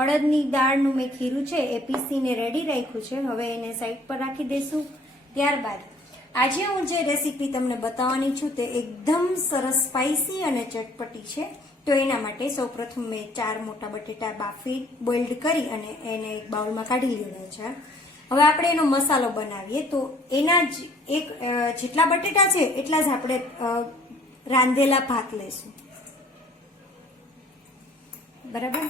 અડદની દાળનું મેં ખીરું છે એ પીસીને રેડી રાખ્યું છે. હવે એને સાઈડ પર રાખી દઈશું. ત્યારબાદ આજે હું જે રેસીપી તમને બતાવવાની છું તે એકદમ સરસ સ્પાઇસી અને ચટપટી છે. તો એના માટે સૌપ્રથમ મેં 4 મોટા બટેટા બાફી બોઇલ્ડ કરી અને એને એક બાઉલમાં કાઢી લીધા છે. હવે આપણે એનો મસાલો બનાવીએ. તો એના જ જેટલા બટેટા છે એટલા જ આપણે રાંધેલા ભાત લઈશું. બરાબર.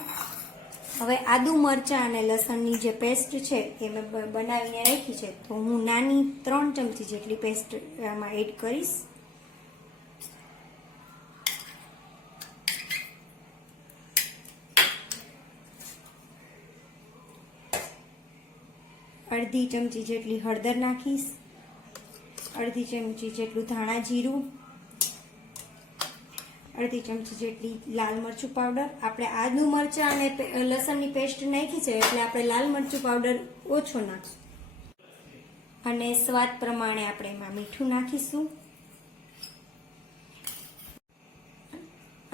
હવે આદુ મરચાં અને લસણની જે પેસ્ટ છે એ મેં બનાવીને રાખી છે. તો હું નાની 3 ચમચી જેટલી પેસ્ટ આમાં એડ કરીશ. અડધી ચમચી જેટલી હળદર નાખીશ. અડધી ચમચી જેટલું ધાણા જીરું. અડધી ચમચી જેટલી લાલ મરચું પાવડર. આપણે આદુ મરચાં અને લસણની પેસ્ટ નાખી છે એટલે આપણે લાલ મરચું પાવડર ઓછો નાખશું. અને સ્વાદ પ્રમાણે આપણે એમાં મીઠું નાખીશું.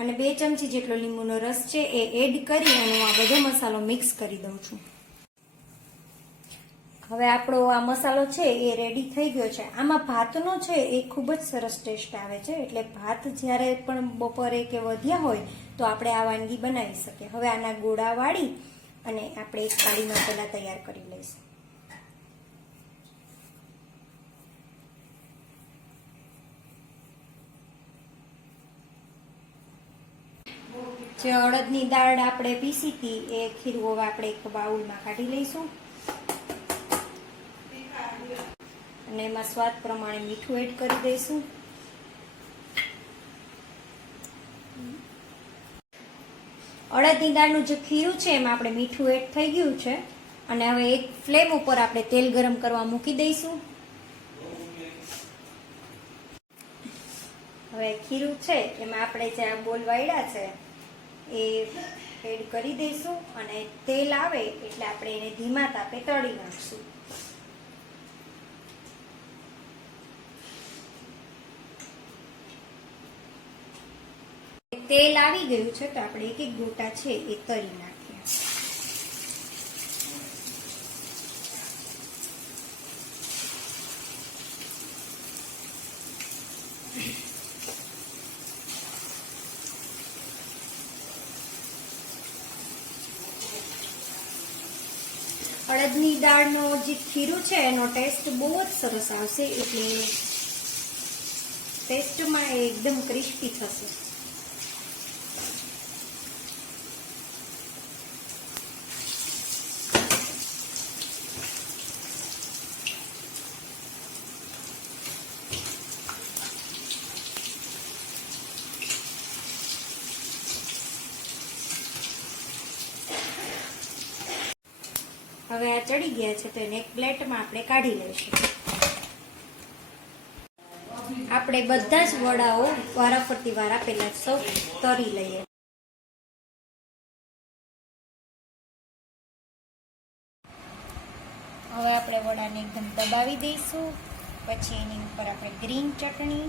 અને 2 ચમચી જેટલો લીંબુનો રસ છે એ એડ કરી અને હું આ બધો મસાલો મિક્સ કરી દઉં છું. હવે આપણો આ મસાલો છે એ રેડી થઈ ગયો છે. આમાં ભાતનો છે એ ખૂબ જ સરસ ટેસ્ટ આવે છે. એટલે ભાત જ્યારે પણ બપોરે કે વધ્યા હોય તો આપણે આ વાનગી બનાવી શકીએ. હવે આના ગોળા વાળી અને આપણે એક થાળીમાં પહેલા તૈયાર કરી લઈશું. જે અડદની દાળ આપણે પીસી હતી એ ખીરું હવે આપણે એક બાઉલમાં કાઢી લઈશું. અને એમાં સ્વાદ પ્રમાણે મીઠું એડ કરી દઈશું. અડદની દાળનું જે ખીરું છે એમાં આપણે મીઠું એડ થઈ ગયું છે. અને હવે એક ફ્લેમ ઉપર આપણે તેલ ગરમ કરવા મૂકી દઈશું. હવે ખીરું છે એમાં આપણે જે આ બોલ વાળ્યા છે એ એડ કરી દઈશું. અને તેલ આવે એટલે આપણે એને ધીમા તાપે તળી નાખશું. તેલ આવી ગયું છે તો આપણે એક એક ગોટા છે એ તળી નાખીએ. અડદની દાળનો જે ખીરું છે એનો ટેસ્ટ બહુ જ સરસ આવશે. એટલે ટેસ્ટમાં એકદમ ક્રિસ્પી થશે. હવે આ ચડી ગયા છે તો એને એક પ્લેટમાં આપણે કાઢી લઈશું. આપણે બધા જ વડાઓ વારાફરતી પહેલા સૌ તળી લઈએ. હવે આપણે વડાને એકદમ દબાવી દઈશું. પછી એની ઉપર આપણે ગ્રીન ચટણી,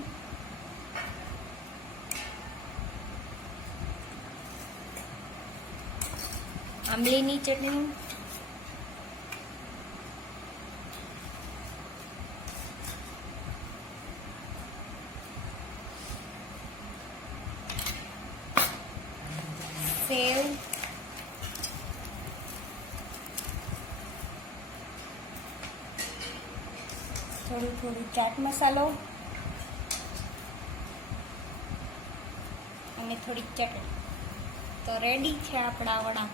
આંબલીની ચટણી, સેવ, થોડું ચાટ મસાલો અને થોડી ચટણી. તો રેડી છે આપણા વડા.